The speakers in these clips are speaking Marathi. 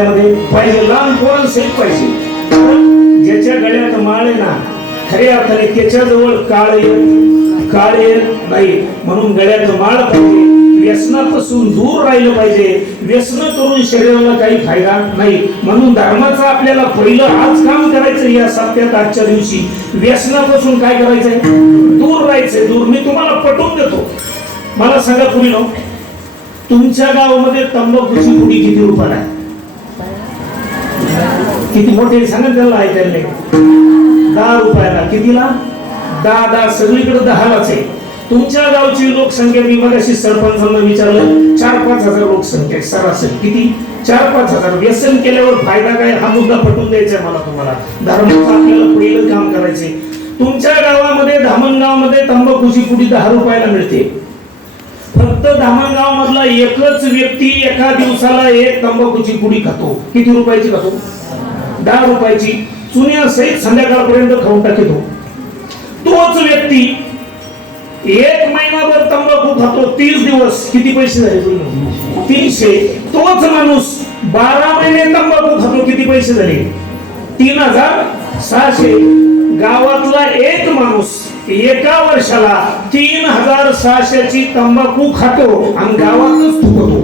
गळ्यामध्ये पाहिजे लहान पोरण सहित पाहिजे. ज्याच्या गळ्यात माळ आहे ना खऱ्या अर्थाने त्याच्याजवळ काळ येत काळ येत नाही. म्हणून गळ्यात माळ पाहिजे व्यसनापासून दूर राहिलं पाहिजे. व्यसन करून शरीराला काही फायदा नाही. म्हणून धर्माचा आपल्याला पहिलं आज काम करायचं या सप्त्यात आजच्या दिवशी. व्यसनापासून काय करायचंय? दूर राहायचंय. दूर. मी तुम्हाला पटवून देतो. मला सांगा पुढे तुमच्या गावामध्ये तंबाखूची पुडी किती रुपये आहे? किती मोठे सांगत त्याला ऐकायला दहा रुपयाला. कितीला? दहा दहा. सगळीकडे दहालाच आहे. तुमच्या गावची लोकसंख्या मी मगाशी सरपंचांना विचारलं चार पाच हजार लोकसंख्या सरासरी. किती? चार पाच हजार. व्यसन केल्यावर फायदा काय? हा मुद्दा पटवून द्यायचा मला तुम्हाला. धर्माचं आपल्याला पहिलं काम करायचे तुमच्या गावामध्ये धामणगावमध्ये तंबाखूची पुढी दहा रुपयाला मिळते. फक्त धामणगाव मधला एकच व्यक्ती एका दिवसाला एक तंबाखूची पुडी खातो. किती रुपयाची खातो? दहा रुपयाची चुन्या सहित संध्याकाळपर्यंत खाऊन टाकतो तोच व्यक्ती एक महिनाभर तंबाखू खातो तीस दिवस. किती पैसे झाले तीनशे. तोच माणूस बारा महिने तंबाखू खातो किती पैसे झाले? तीन हजार सहाशे. गावातला एक माणूस एका वर्षाला तीन हजार सहाशेची तंबाखू खातो आणि गावातच थुकतो.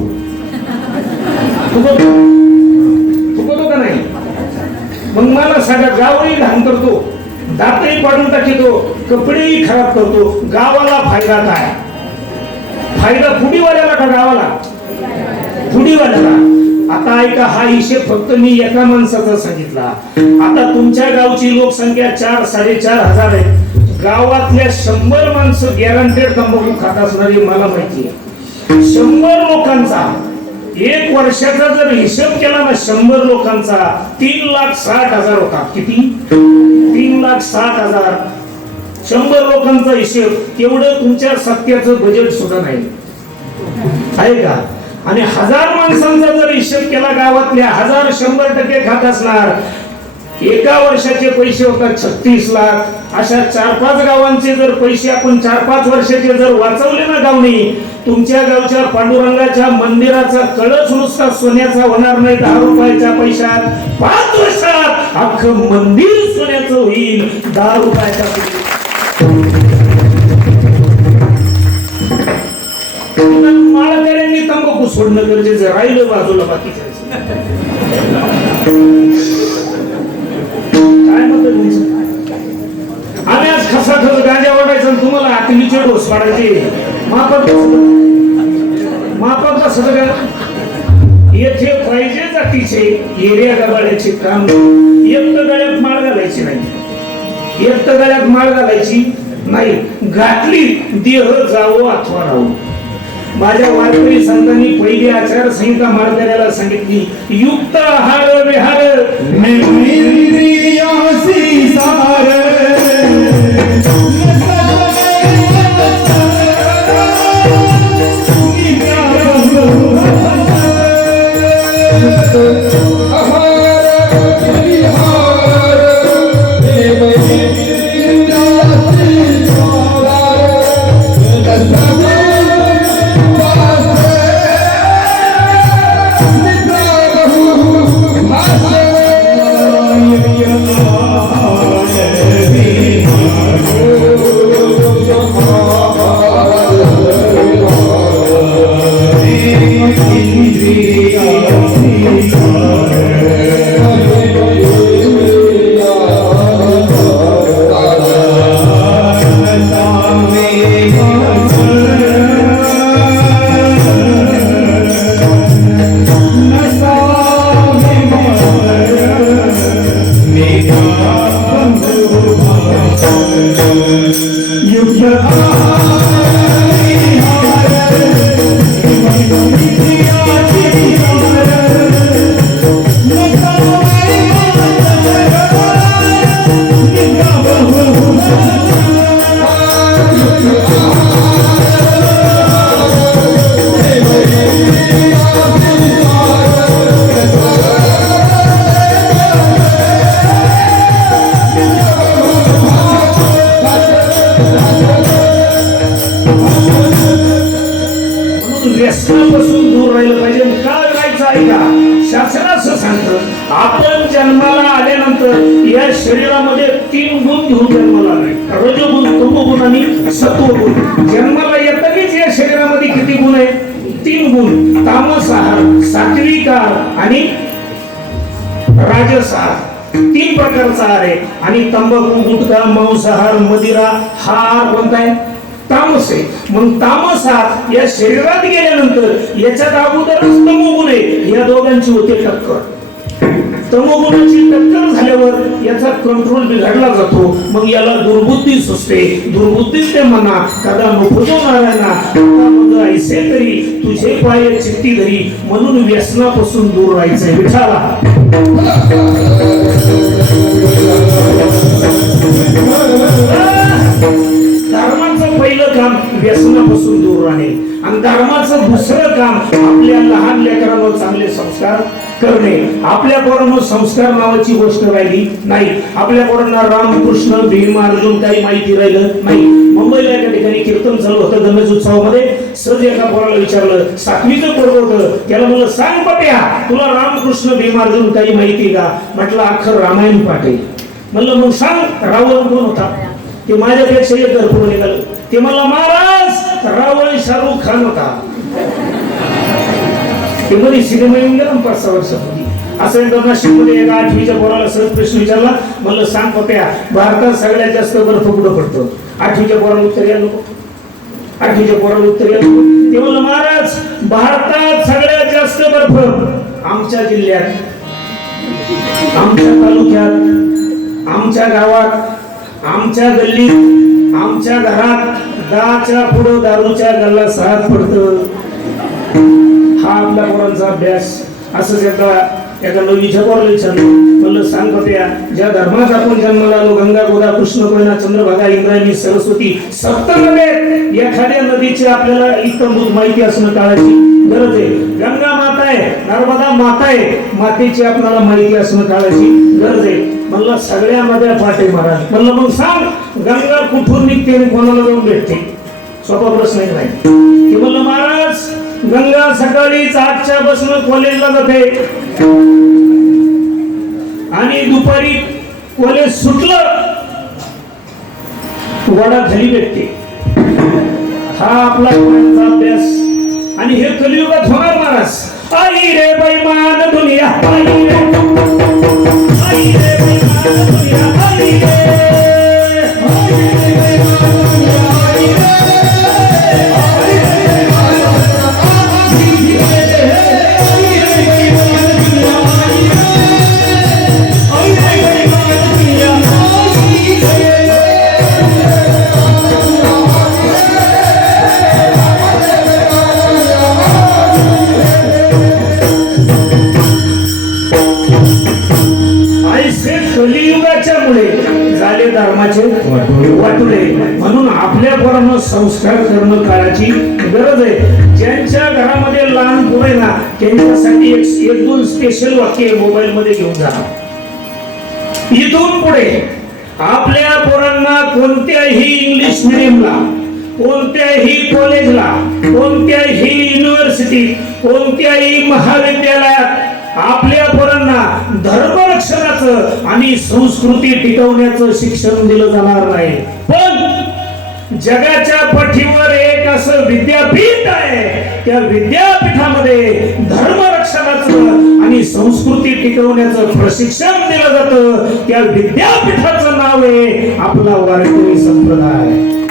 थुकतो. मग मला सांगा गावही घाण करतो. दातही पाडून टाकतो. कपडेही खराब करतो. गावाला फायदा काय? फायदा फुडीवाल्याला का गावाला? फुडीवाल्याला आता ऐका हा हिशेब फक्त मी एका माणसाचा सांगितला. आता तुमच्या गावची लोकसंख्या चार साडेचार हजार आहे. गावातल्या शंभर माणसं गॅरंटेड तंबाखू खात असणारी मला माहिती आहे. शंभर लोकांचा एक वर्षाचा जर हिशोब केला ना शंभर लोकांचा तीन लाख साठ हजार होता. किती? तीन लाख साठ हजार. शंभर लोकांचा हिशेब तेवढं तुमच्या सत्याचं बजेट सुद्धा नाही. आहे का? आणि हजार माणसांचा जर हिशेब केला गावातल्या हजार शंभर टक्के खात असणार. एका वर्षाचे पैसे होतात छत्तीस लाख. अशा चार पाच गावांचे जर पैसे आपण चार पाच वर्षाचे जर वाचवले ना गावनी तुमच्या गावच्या पांडुरंगाच्या मंदिराचा कळच नुसता सोन्याचा होणार नाही दहा रुपयाच्या पैशात. पाच वर्षात अख्खं मंदिर सोन्याचं होईल दहा रुपयाच्या माळकऱ्यांनी तंबाखू सोडणं गरजेचं राहिलं बाजूला बाकीच्या. काय मदत तुमचं आम्ही आज खसा खस गांजा वाटायचा तुम्हाला आकलीचे डोस पाडायचे मापात बसलं. मापात बसलं का येथे पाहिजे जातीचे एरिया गबाड्याचे काम. एक तर गळ्यात माळ घालायची नाही. एक तर गळ्यात माळ घालायची नाही. घातली देह जावो अथवा राहू. माझ्या वारकरी संतांनी पहिली आचारसंहिता मार्गाला सांगितली. युक्त आहार विहार. आपण जन्माला आल्यानंतर या शरीरामध्ये तीन गुण घेऊन जन्माला आले रजोगुण तमोगुण आणि सत्वगुण. जन्माला येतानीच या शरीरामध्ये किती गुण आहे तीन गुण. तामस आहार सात्विक आहार आणि राजस आहार. तीन प्रकारचा आहार आहे. आणि तंबाखू गुटखा मांसाहार मदिरा हा आहार कोणता आहे? तामस आहे. मग तामस हा या शरीरात गेल्यानंतर याच्यात अगोदरच तमोगुण आहे. या दोघांची होते टक्कर. तमोगुणाची टक्कर झाल्यावर याचा कंट्रोल बिघडला जातो. मग याला दुर्बुद्धी सुचते. दुर्बुद्धी ते म्हणा कदा नुफुजो नारायणा मग ऐसे तरी तुझे पाय चित्ती धरी. म्हणून व्यसनापासून दूर राहायचंय. विचारा धर्माचं पहिलं काम व्यसनापासून दूर राहणे. आणि धर्माचं दुसरं काम आपल्या लहान लेकरांवर चांगले संस्कार करणे. आपल्या पोरांना संस्कार नावाची गोष्ट राहिली नाही. आपल्या पोरांना रामकृष्ण भीम अर्जुन काही माहिती राहिलं नाही. मुंबईला एका ठिकाणी कीर्तन चालू होतं गणेश उत्सवामध्ये. सहज एका पोराला विचारलं सातवीचं पोरग होतं. त्याला म्हणलं सांग पट्या तुला रामकृष्ण भीम अर्जुन काही माहिती का? म्हटलं अख्खं रामायण पाठे म्हणलं मग सांग रावण कोण होता? ते माझ्यापेक्षा एक घरपुढे निघालं. ते मला महाराज रावण शाहरुख खान होता. मध्ये सिनेमा येऊन गेला पाच सहा वर्षापूर्वी असं एकदा नाशिकमध्ये एका आठवीच्या पोराला सहज प्रश्न विचारला म्हणलं सांग पप्या भारतात सगळ्यात जास्त बर्फ कुठं पडतो? आठवीच्या पोराला उत्तर या नको. आठवीच्या पोराला उत्तर या नको. ते म्हणलं महाराज भारतात सगळ्यात जास्त बर्फ आमच्या जिल्ह्यात आमच्या तालुक्यात आमच्या गावात आमच्या गल्लीत आमच्या घरात दहाच्या पुढं दारूच्या गल्ला सात पडतं. हा आपल्या पोरांचा अभ्यास? असंच एकदा एका नवीच्या पोराला विचारलं म्हणलं सांग ज्या धर्मात आपण जन्माला आलो गंगा गोदा कृष्ण कोयना चंद्रभागा इंद्रायणी सरस्वती सप्त नद्या एखाद्या नदीची आपल्याला इतंभूत माहिती असणं काळाची गरज आहे. गंगा माता आहे नर्मदा माता आहे मातेची आपल्याला माहिती असणं काळाची गरज आहे. म्हणलं सगळ्या नद्या पाठे महाराज म्हणलं मग सांग गंगा कुठून निघते आणि कोणाला जाऊन भेटते? सोपा प्रश्न नाही? ते म्हणलं गंगा सकाळीच आठच्या बसून कॉलेजला जाते. आणि दुपारी कॉलेज सुटलं वडा खाली भेटते. हा आपला अभ्यास. आणि हे कलियुगात होणार महाराज. आई रे बैमान दुनिया आई रे. आई रे बैमान दुनिया आई रे. आई रे बैमान दुनिया आई रे. वाटुळे म्हणून आपल्या पोरांना संस्कार करणं काळाची गरज आहे. ज्यांच्या घरामध्ये लहान पोर आहे ना त्यांच्यासाठी एक एक दोन स्पेशल वाक्य मोबाईल मध्ये घेऊन जा. इथून पुढे आपल्या पोरांना कोणत्याही इंग्लिश मिडियमला कोणत्याही कॉलेजला कोणत्याही युनिव्हर्सिटीत कोणत्याही महाविद्यालयात आपल्या पोरांना धर्मरक्षणाचं आणि संस्कृती टिकवण्याचं शिक्षण दिलं जाणार नाही. पण जगाच्या पाठीवर एक असं विद्यापीठ आहे त्या विद्यापीठामध्ये धर्मरक्षणाचं आणि संस्कृती टिकवण्याचं प्रशिक्षण दिलं जातं. त्या विद्यापीठाचं नाव आहे आपला वारकरी संप्रदाय.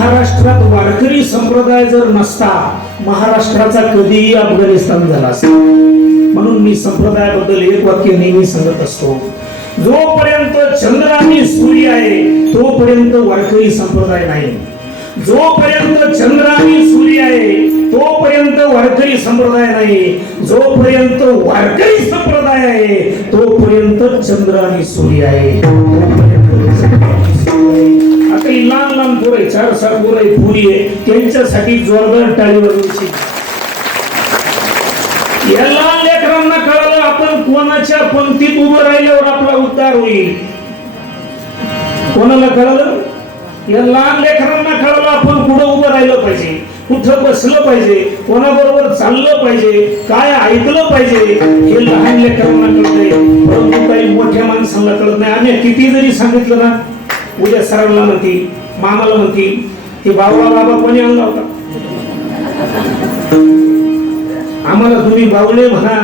महाराष्ट्रात वारकरी संप्रदाय जर नसता महाराष्ट्राचा कधीही अफगाणिस्तान झाला असता म्हणून मी संप्रदायाबद्दल एक वाक्य नेहमी सांगत असतो. जोपर्यंत चंद्र आणि सूर्य आहे तोपर्यंत वारकरी संप्रदाय नाही. जोपर्यंत चंद्र आणि सूर्य आहे तोपर्यंत वारकरी संप्रदाय नाही. जोपर्यंत वारकरी संप्रदाय आहे तोपर्यंत चंद्र आणि सूर्य आहे. तोपर्यंत चंद्र लहान लहान पोरं आहे, चार सात पोरं आहे, पुरी आहे त्यांच्यासाठी जोरदार टाळीवर उशी. या लहान लेकरांना कळालं आपण कोणाच्या पंक्तीत उभं राहिल्यावर आपला उद्धार होईल. कोणाला कळालं? या लहान लेकरांना कळालं आपण कुठं उभं राहिलं पाहिजे कुठं बसलं पाहिजे कोणाबरोबर चाललं पाहिजे काय ऐकलं पाहिजे हे लहान लेकरांना कळत नाही परंतु काही मोठ्या माणसांना कळत नाही. आम्ही किती जरी सांगितलं ना उद्या सरांना म्हणतील मामाला म्हणतील की बाबा बाबा कोणी आणला होता आम्हाला तुम्ही बावले म्हणा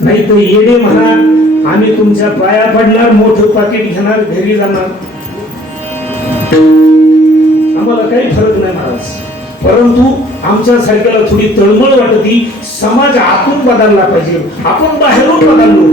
नाही तर येणे म्हणा आम्ही तुमच्या पाया पडणार मोठं पाकिट घेणार घरी जाणार. आम्हाला काही फरक नाही महाराज. परंतु आमच्या सारख्याला थोडी तळमळ वाटती समाज आतून बदलला पाहिजे. आपण बाहेरून बदललो.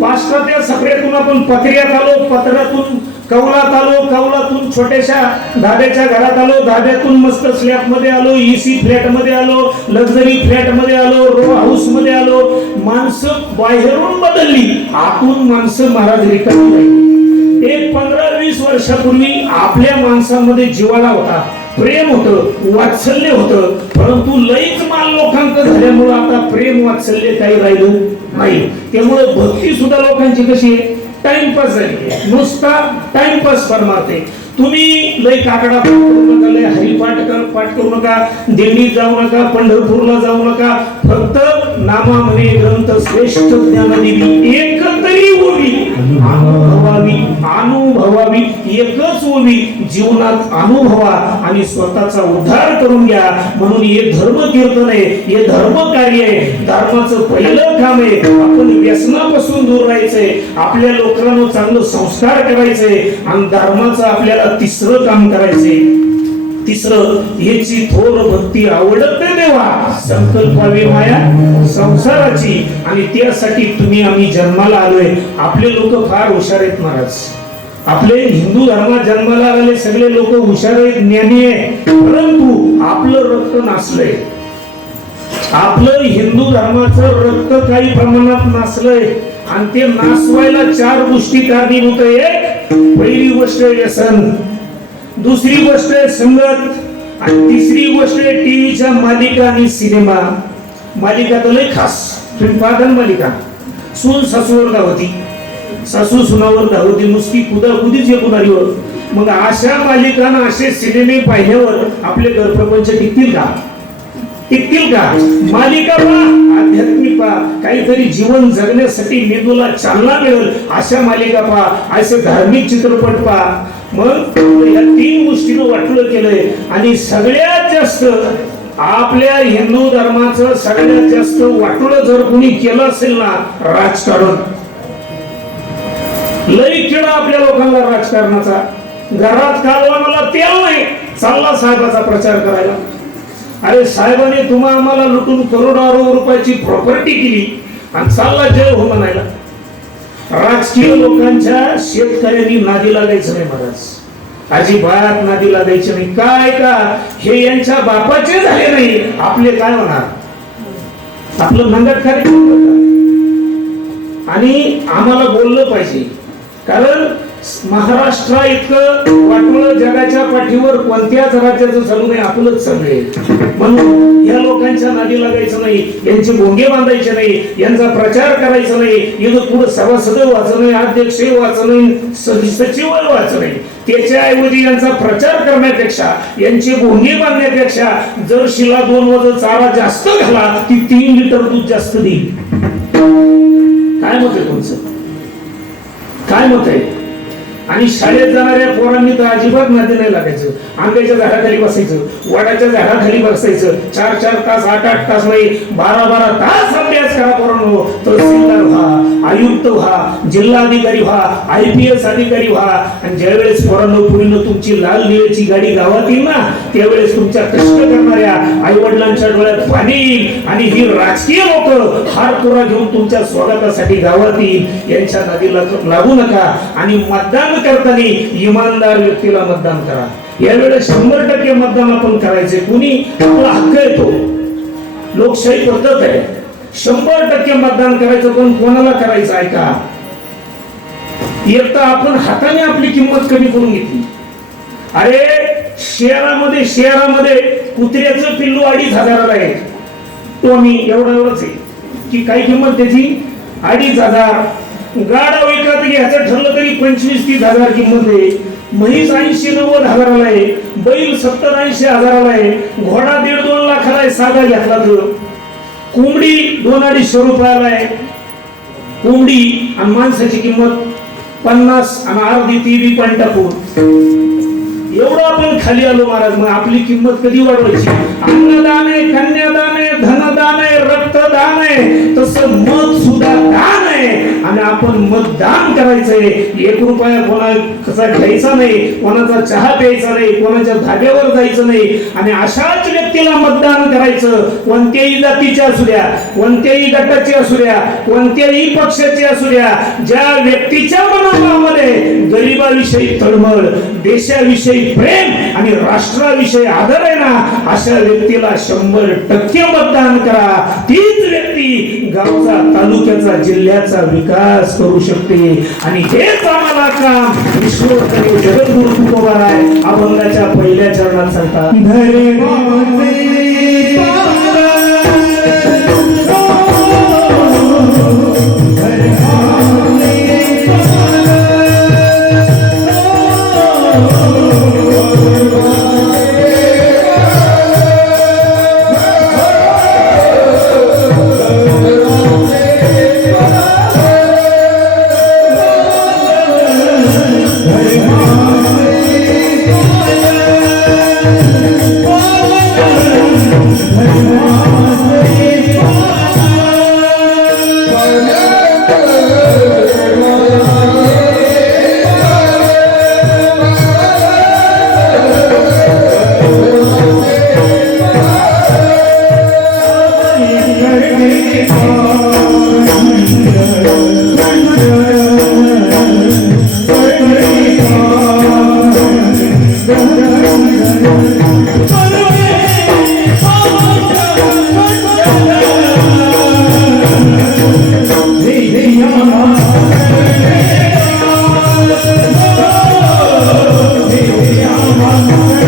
पाश्चात्य सगळ्यातून आपण पत्र्यात आलो पत्र्यातून कौलात आलो कौलातून छोट्याशा धाब्याच्या घरात आलो धाब्यातून मस्त स्लॅबमध्ये आलो ईसी फ्लॅटमध्ये आलो लक्झरी फ्लॅटमध्ये आलो रो हाऊसमध्ये आलो. माणसं बाहेरून बदलली आतून माणसं महाराज रिकामी राहिली एक पंधरा वीस वर्षापूर्वी आपल्या माणसामध्ये जीवाला होता. प्रेम होतं वात्सल्य होतं परंतु लईच माल लोकांक झाल्यामुळं आता प्रेम वात्सल्य काही राहिलं नाही. त्यामुळे भक्ती सुद्धा लोकांची कशी आहे? टाइमपास झाली नुसता टाइमपास फरमारते तुम्ही लय काकडा पाठ करू नका लय हरिपाठ कर पाठ करू नका दिंडीत जाऊ नका पंढरपूरला जाऊ नका. फक्त नामा म्हणे ग्रंथ श्रेष्ठ ज्ञानदेवी एक तरी ओवी अनुभवावी अनुभवावी एकच ओवी जीवनात अनुभवा आणि स्वतःचा उद्धार करून घ्या. म्हणून हे धर्म कीर्तन आहे हे धर्म कार्य आहे. धर्माचं पहिलं काम आहे आपण व्यसनापासून दूर राहायचंय. आपल्या लोकांना चांगलं संस्कार करायचंय आणि धर्माचं आपल्याला तिसरं काम करायचंय. तिसरं याची थोर भक्ती आवडत नाही देवा संकल्पावी माया संसाराची. आणि त्यासाठी तुम्ही आम्ही जन्माला आलोय. आपले लोक फार हुशार आहेत महाराज. आपले हिंदू धर्मात जन्माला आलेले सगळे लोक हुशार आहेत ज्ञानी आहे परंतु आपलं रक्त नासलंय. आपलं हिंदू धर्माचं रक्त काही प्रमाणात नासलंय. आणि ते नासवायला चार गोष्टी कारणीभूत आहे पहिली गोष्ट व्यसन. दुसरी गोष्ट आहे संगत आणि तिसरी गोष्ट आहे टीव्हीच्या मालिका आणि सिनेमा. मालिका तर लय खास. तुम्ही मालिका? सून सासूवर धावती सासू सुनावर धावती नुसती कुदा कुदीच एकूणारीवर मग अशा मालिकांना असे सिनेमे पाहिल्यावर आपले घरप्रपंच टिकतील का? टिकतील का? मालिका पहा आध्यात्मिक पहा. काहीतरी जीवन जगण्यासाठी मेंदूला चालना मिळेल. अशा मालिका पहा. असे धार्मिक चित्रपट पहा. मग या तीन गोष्टीनं वाटलं केलंय. आणि सगळ्यात जास्त आपल्या हिंदू धर्माचं सगळ्यात जास्त वाटोळं जर कुणी केलं असेल ना राजकारण लई किडा आपल्या लोकांना राजकारणाचा घरात कालवानाला तेल नाही चालला साहेबाचा प्रचार करायला. अरे साहेबाने तुम्हा आम्हाला लुटून करोडारो रुपयाची प्रॉपर्टी केली आणि चालला जय हो म्हणायला. राजकीय लोकांच्या शेतकऱ्यांनी नादी लागायचं नाही महाराज. अजिबात नादी लागायचं नाही. काय का? हे यांच्या बापाचे झाले नाही. आपले काय होणार? आपलं नंगट आणि आम्हाला बोललं पाहिजे. कारण महाराष्ट्र इतकं वाटलं जगाच्या पाठीवर कोणत्याच राज्याचं चालू नाही आपलंच चालू आहे. म्हणून या लोकांच्या नादी लागायचं नाही यांचे भोंगे बांधायचे नाही यांचा प्रचार करायचा नाही इथं पुढे सभासद वाचन नाही अध्यक्ष वाचन नाही सचिव वाचन नाही. त्याच्याऐवजी यांचा प्रचार करण्यापेक्षा यांचे भोंगे बांधण्यापेक्षा जर शिला दोन वजन चारा जास्त घाला ती तीन लिटर दूध जास्त देईल. काय मत आहे तुमचं? काय मत आहे? आणि शाळेत जाणाऱ्या पोरांनी तर अजिबात नादी नाही लागायचं. आंब्याच्या झाडाखाली बसायचं वडाच्या झाडाखाली बसायचं. चार चार तास आठ आठ तास नाही बारा बारा तास अभ्यास हो, तहसीलदार व्हा आयुक्त व्हा जिल्हाधिकारी व्हा आय पी एस अधिकारी व्हा. आणि ज्यावेळेस पोरांनो पुढील तुमची लाल निळ्याची गाडी गावात येईल ना त्यावेळेस तुमच्या कष्ट करणाऱ्या आई वडिलांच्या डोळ्यात पाणी येईल. आणि ही राजकीय लोक हार तुरा घेऊन तुमच्या स्वागतासाठी गावात येईल. यांच्या नादीला लागू नका. आणि मतदान करताना इमानदार व्यक्तीला मतदान करा. यावेळेस शंभर टक्के मतदान आपण करायचे कुणी आपला हक्क येतो लोकशाही पद्धत आहे. शंभर टक्के मतदान करायचं पण कोणाला करायचं ऐका एक तर आपण हाताने आपली किंमत कमी करून घेतली. अरे शहरामध्ये शहरामध्ये कुत्र्याचं पिल्लू अडीच हजाराला आहे. तो आम्ही एवढा एवढंच आहे. की काही किंमत त्याची अडीच हजार. गाडा विकत घ्यायचं ठरलं तरी पंचवीस तीस हजार किंमत आहे. म्हैस ऐंशी नव्वद हजाराला आहे. बैल सत्तर ऐंशी हजाराला आहे. घोडा दीड दोन लाखाला आहे साधा घेतला तर. कोंबडी दोन अडीचशे रुपयाला आहे कोंबडी आणि माणसाची किंमत पन्नास आणि अर्धी ती बी पण टाकून एवढं आपण खाली आलो महाराज मग आपली किंमत कधी वाढवायची? अन्नदान आहे कन्यादान आहे धनदान आहे रक्तदान आहे तसं मत सुद्धा दान आहे. आणि आपण मतदान करायचंय. एक रुपया कोणा कसा घ्यायचा नाही कोणाचा चहा प्यायचा नाही कोणाच्या धाब्यावर जायचं नाही. आणि अशाच व्यक्तीला मतदान करायचं. कोणत्याही जातीचे असू द्या कोणत्याही गटाचे असू द्या कोणत्याही पक्षाचे असू द्या ज्या व्यक्तीच्या मनोभावामध्ये गरिबाविषयी तळमळ देशाविषयी प्रेम आणि राष्ट्राविषयी आदर आहे ना अशा व्यक्तीला शंभर टक्के मतदान करा. तीच व्यक्ती गावचा तालुक्याचा जिल्ह्याचा विकास करू शकते. आणि हेच आम्हाला काम. ईश्वर जगद्गुरु तुकोबाराय अभंगाच्या पहिल्या चरणात सांगतात. म्हणून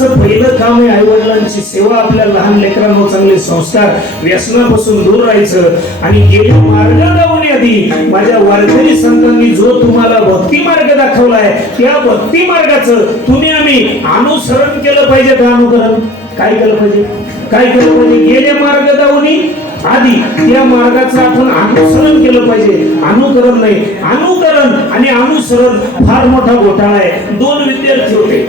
माणसाचं पहिलं काम आहे आई वडिलांची सेवा आपल्या लहान लेकरांवर चांगले संस्कार व्यसनापासून दूर राहायचं. आणि गेले मार्ग लावण्याआधी माझ्या वारकरी संतांनी जो तुम्हाला भक्ती मार्ग दाखवलाय त्या भक्ती मार्गाचं तुम्ही आम्ही अनुसरण केलं पाहिजे का अनुकरण? काय केलं पाहिजे? काय केलं पाहिजे? गेले मार्ग दावणी आधी त्या मार्गाचं आपण अनुसरण केलं पाहिजे. अनुकरण नाही अनुकरण आणि अनुसरण फार मोठा घोटाळा आहे. दोन विद्यार्थी होते.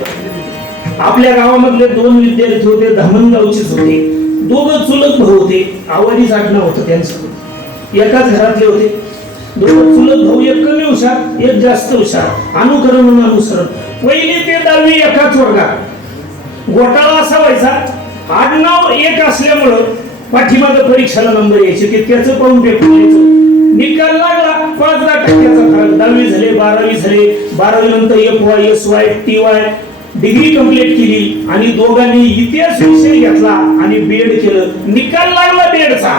आपल्या गावामधले दोन विद्यार्थी होते धामणगावचेच होते. दोघं चुलत भाऊ होते. आवारी साठणं होतं त्यांचं. एकाच घरातले होते. दोघं चुलत भाऊ एक कमी हुशार एक जास्त हुशार. अनुकरण अनुसरण. पहिले ते दहावी एकाच वर्गात. घोटाळा असा व्हायचा आडनाव एक असल्यामुळं पाठीमागं परीक्षाला नंबर यायचे. ते त्याचं पाहून पेपर यायचं. निकाल लागला पाच दहा टक्क्याचा फरक. दहावी झाले बारावी झाले. बारावी नंतर F Y S Y T Y degree complete केली आणि दोघांनी इतिहास विषय घेतला आणि बीएड केलं. निकाल लागला बीएडचा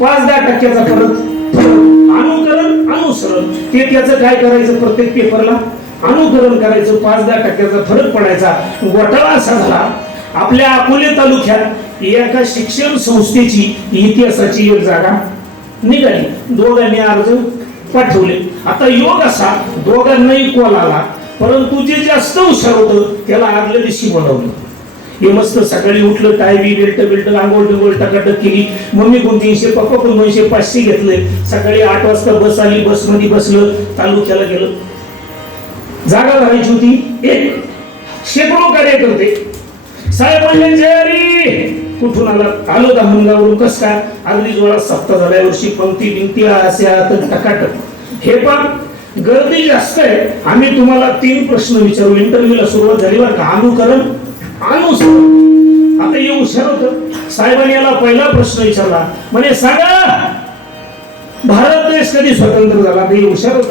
पाच दहा टक्क्याचा फरक. अनुकरण अनुसरण. ते त्याचं काय करायचं? प्रत्येक पेपरला अनुकरण करायचं. पाच दहा टक्क्याचा फरक पडायचा. घोटाळा असा झाला. आपल्या अकोले तालुक्यात एका शिक्षण संस्थेची इतिहासाची एक जागा निघाली. दोघांनी अर्ज पाठवले. आता योग असा. दोघांनाही कॉल आला. परंतु जे जास्त हुशार होतं त्याला आदल्या दिवशी बनवलं हे मस्त सकाळी उठलं टाय बी बेल्ट बेल्ट आंघोळ बिंगोळ टकाटक केली. मम्मी कोण तीनशे पप्पा कोण दोनशे पाचशे घेतले. सकाळी आठ वाजता बस आली बसमध्ये बसलं तालुक्याला गेलं. जागा भरायची होती. एक शेकडो कार्यकर्ते साहेब म्हणले जय कुठून आला? आलो धामणगावरून कस काय अगदी जोरात सप्ताह झाल्या वर्षी पंक्ती बिंक्ती असे टकाटक. हे पण गर्दी जास्त आहे. आम्ही तुम्हाला तीन प्रश्न विचारू. इंटरव्ह्यूला सुरुवात झाली बरं का? अनुकरण अनुसरण आता हे हुशार होत. साहेबांनी याला पहिला प्रश्न विचारला. म्हणे सांगा भारत देश कधी स्वतंत्र झाला? हे हुशार होत.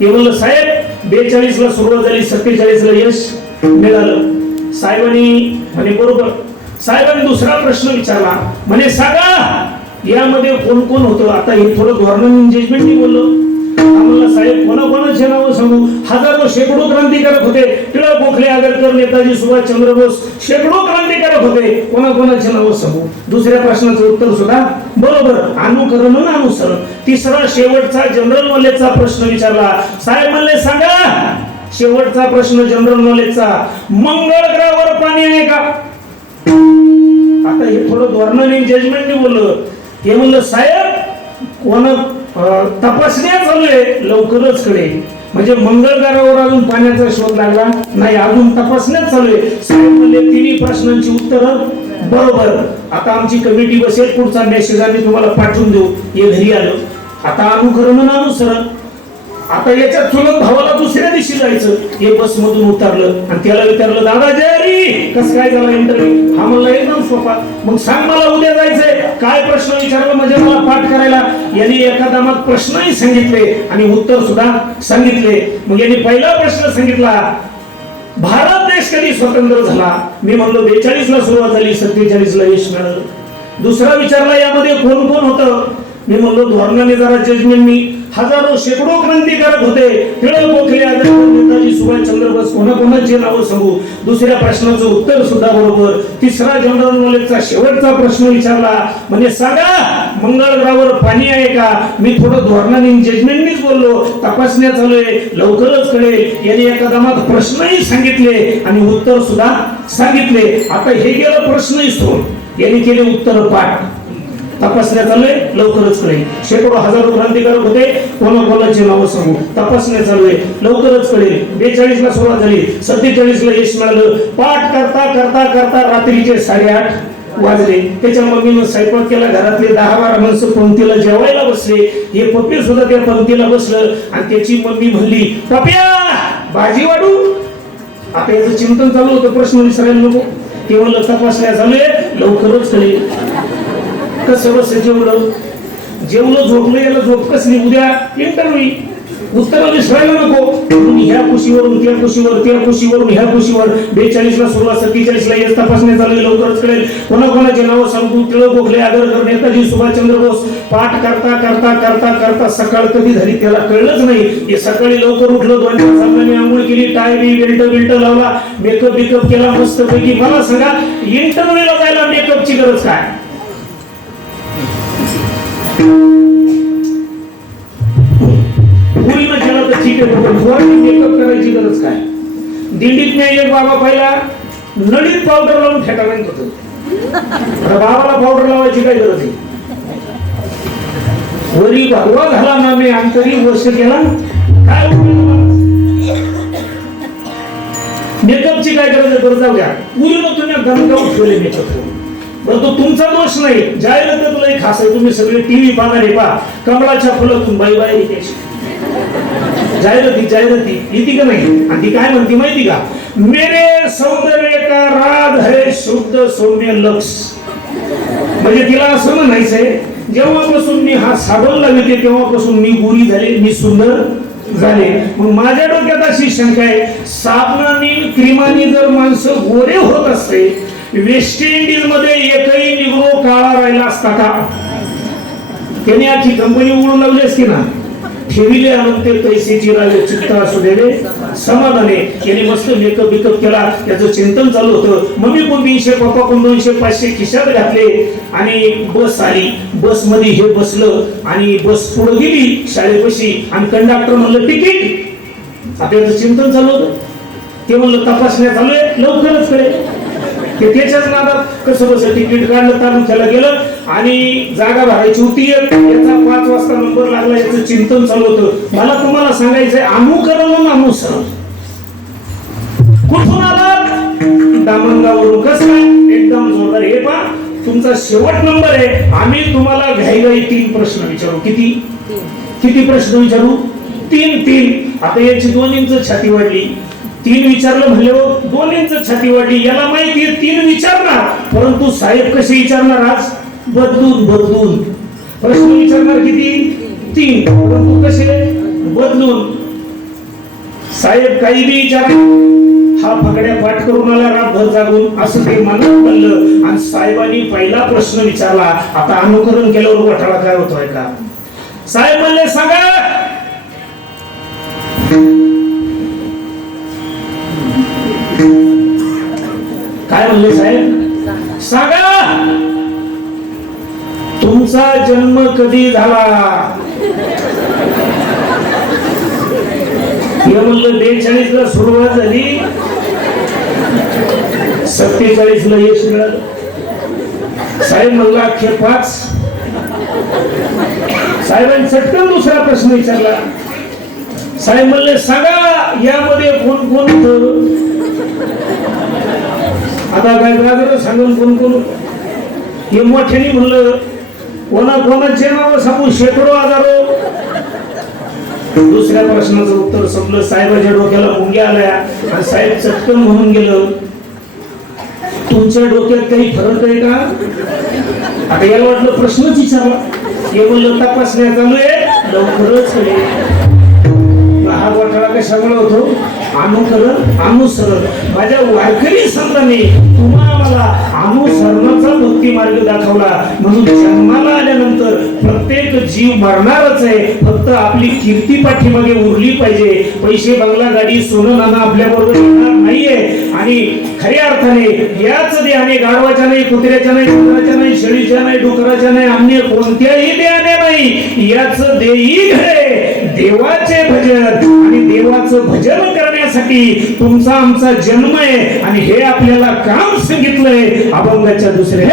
हे म्हणलं साहेब बेचाळीस ला सुरुवात झाली सत्तेचाळीस ला यश मिळालं. साहेबांनी म्हणे बरोबर. साहेबांनी दुसरा प्रश्न विचारला. म्हणे सांगा यामध्ये कोण कोण होतं? आता हे थोडं गव्हर्नमेंट एंगेजमेंट बोललो. आम्हाला साहेब कोणाकोणाचे नाव सांगू? हजारो शेकडो क्रांतिकारक होते. टिळक गोखले आगरकर नेताजी सुभाषचंद्र बोस शेकडो क्रांतिकारक होते. कोणाकोणाचे नाव सांगू? दुसऱ्या प्रश्नाचं उत्तर सुद्धा बरोबर अनुकरण अनुसरण. तिसरा शेवटचा जनरल नॉलेजचा प्रश्न विचारला. साहेब म्हणले सांगा शेवटचा प्रश्न जनरल नॉलेजचा मंगळ ग्रहावर पाणी आहे का? आता हे थोडं धोरणाने जजमेंटने बोललं. हे म्हणलं साहेब कोण तपासण्या चालू आहे लवकरच कडे. म्हणजे मंगळगारावर अजून पाण्याचा शोध लागला नाही अजून तपासण्याच चालू आहे म्हणजे तिन्ही प्रश्नांची उत्तरं बरोबर. आता आमची कमिटी बसेल पुढचा मेसेज आम्ही तुम्हाला पाठवून देऊ. हे घरी आलो. आता अनुकरण अनुसरण आता याच्या चुलत भावाला दुसऱ्या दिवशी जायचं. हे बस मधून उतरलं आणि त्याला विचारलं दादा जयरी कस काय झाला इंटरव्ह्यू हा म्हणला एकदम सोपा. मग सांग मला उद्या जायचंय. काय प्रश्न विचारला म्हणजे मला पाठ करायला? यांनी एखादा मग प्रश्नही सांगितले आणि उत्तर सुद्धा सांगितले. मग यांनी पहिला प्रश्न सांगितला भारत देश कधी स्वतंत्र झाला? मी म्हणलो बेचाळीस ला सुरुवात झाली सत्तेचाळीस ला यश मिळालं. दुसरा विचारला यामध्ये कोण कोण होतं? मी म्हणलो धोरणाने जरा जजमेंट मी. हजारो शेकडो क्रांतिकारक होते. टिळक गोखले आंबेडकर नेताजी सुभाषचंद्र बोस कोणाकोणाची नावं सांगू. दुसऱ्या प्रश्नाचं उत्तर सुद्धा बरोबर. तिसरा जनरल नॉलेजचा शेवटचा प्रश्न विचारला. म्हणजे सांगा मंगळग्रहावर पाणी आहे का? मी थोडं धोरणाने जजमेंटनीच बोललो. तपासण्या चालू आहे. लवकरच कळेल. यांनी एका दमात प्रश्नही सांगितले आणि उत्तर सुद्धा सांगितले. आता हे गेलं प्रश्नही सोड यांनी केले उत्तर पाठ. तपासण्या चालू आहे लवकरच कळेल शेकडो हजारो क्रांतिकारक होते कोणाकोणाचे नाव सांगू? तपासण्या चालू आहे लवकरच कळेल बेचाळीस ला सुरुवात झाली सत्तेचाळीस ला यश मिळालं. पाठ करता करता करता रात्रीचे साडेआठ वाजले. त्याच्या मम्मीनं स्वयंपाक केला घरातले दहा बारा माणसं पंक्तीला जेवायला बसले. हे पप्पे सुद्धा त्या पंक्तीला बसलं आणि त्याची मम्मी म्हणली पप्या भाजी वाढू. आता याचं चिंतन चालू होतं प्रश्न विसरायला नको. केवळ तपासण्या चालू आहे लवकरच कळेल कसं बस जेवलं जेवलं झोपलं याला झोप कसली? उद्या इंटरव्ह्यू उत्तर विसरायला नको. तुम्ही ह्या कुशीवरून त्या कुशीवर त्या कुशीवरून ह्या कुशीवर. बेचाळीस ला सुरुवात सत्तेचाळीस ला येस तपासण्या चालू लवकरच कळेल. कोणाकोणाचे नावं सांगू टिळक गोखले आगरकर नेताजी सुभाषचंद्र बोस पाठ करता करता करता करता सकाळ कधी झाली त्याला कळलंच नाही. हे सकाळी लवकर उठलो दोन चार सामने आंघोळ केली टाय बी बेल्ट बिल्ट लावला मेकअप बिकअप केला मस्त पैकी मला सांगा इंटरव्ह्यूला जायला मेकअपची गरज काय? मुलीनं केलं तर ठीक आहे पण पोरांनी मेकअप करायची गरज काय? दिंडीत मी एक बाबा पहिला नडीत पावडर लावून फेटाळा होतो बाबाला पावडर लावायची काय गरज आहे? वरी भगवा झाला ना मी अंतरी वर्ष केला. काय मेकअपची काय गरज आहे? बरं जाऊ द्या. पूर्ण तुम्ही गमगावून ठेवले मेकअप परंतु तुमचा दोष नाही. जाहिरात तुला एक खास आहे. तुम्ही सगळे टीव्ही पाहणारे पा कमळाच्या फुलातून बाई बाई जाहिराती जाहिराती येते का नाही? आणि ती काय म्हणते माहिती का? मेरे सौंदर्य का राग है शुद्ध सौम्य लक्ष. म्हणजे तिला असं म्हणायचंय जेव्हापासून मी हा साधवला लागते तेव्हापासून मी गोरी झाले मी सुंदर झाले. मग माझ्या डोक्यात अशी शंका आहे साबणाने क्रीमाने जर माणसं गोरे होत असते वेस्ट इंडिजमध्ये एकही निग्रो काळा राहिला असता का? त्याने आखी कंपनी उघडून लावली असती ना? ठेविले आणून ते पैसेची राजे चित्त असू देवे समाधाने. याने मस्त मेकअप बिकअप केला. त्याचं चिंतन चालू होतं. मम्मी कोण तीनशे पप्पा कोण दोनशे पाचशे खिशात घातले. आणि बस आली. बसमध्ये हे बसलं आणि बस पुढे गेली शाळेपाशी. आणि कंडक्टर म्हणलं तिकीट. आता याचं चिंतन चालू होतं. ते म्हणलं तपासण्या चालू आहे लवकरच कळेल. ते त्याच्याच नादात कसं कसं तिकीट काढलं तालुक्याला गेलं आणि जागा भरायची होती. याचा पाच वाजता नंबर लागला याचं चिंतन चालू होतं. मला तुम्हाला सांगायचंय अनुकरण अनुसरण कुठून आलात दामणगावरून कसं काय एकदम जोरदार. हे पा तुमचा शेवट नंबर आहे. आम्ही तुम्हाला घाईघाई तीन प्रश्न विचारू. किती? किती प्रश्न विचारू? तीन तीन. आता याची दोन इंच छाती वाढली. तीन विचारलं म्हणले हो दोन छाती याला माहिती तीन विचारणार. परंतु साहेब कसे विचारणार आज? बदलून बदलून. प्रश्न विचारणार किती? तीन. परंतु कसे? बदलून. साहेब काही बी विचार. हा फकड्या पाठ करून आला रातभर जागून असं ते मनात बनलं. आणि साहेबांनी पहिला प्रश्न विचारला. आता अनुकरण केल्यावर घोटाळा काय होतोय का? साहेब म्हणले सांगा. काय म्हणले साहेब? सांगा! तुमचा जन्म कधी झाला? हे म्हणलं बेचाळीस ला सुरुवात झाली. सत्तेचाळीस ला यश मिळालं. साहेब म्हणला अख्खे पाच. साहेबांनी चटकन दुसरा प्रश्न विचारला. साहेब म्हणले सांगा यामध्ये कोण कोण होतं? आता काय राजा सांगून कोण कोण हे मोठ्याने म्हणलं कोणा कोणाचे नाव सांगू? शेकडो हजारो दुसऱ्या प्रश्नाचं उत्तर संपलं. साहेबाच्या डोक्याला मुंग्या आल्या आणि साहेब चटकन म्हणून गेलं तुमच्या डोक्यात काही फरक आहे का? आता याला वाटलं प्रश्नच विचारला. हे म्हणलं तपासण्या चालू आहे. लवकरच हा घोटाळा कशामुळे होतो? अनुकरण अनुसरण माझ्या वारकरी संतांनी तुम्हाला मला अनुसरणाचा भक्ती मार्ग दाखवला. म्हणून जन्माला आल्यानंतर प्रत्येक जीव मरणारच आहे. फक्त आपली कीर्ती पाठीमागे उरली पाहिजे. पैसे बंगला गाडी सोनं नाना आपल्या बरोबर येणार नाहीये. आणि खऱ्या अर्थाने याच देहाने गाढवाच्या नाही कुत्र्याच्या नाही कुत्र्याच्या नाही शेळीच्या नाही डुकराच्या नाही अन्य कोणत्याही देहाने नाही. याच देही घडे. देवाचे भजन आणि देवाचं भजन करण्यासाठी तुमचा आमचा जन्म आहे आणि हे आपल्याला काम सांगितलंय अभंगाच्या दुसऱ्या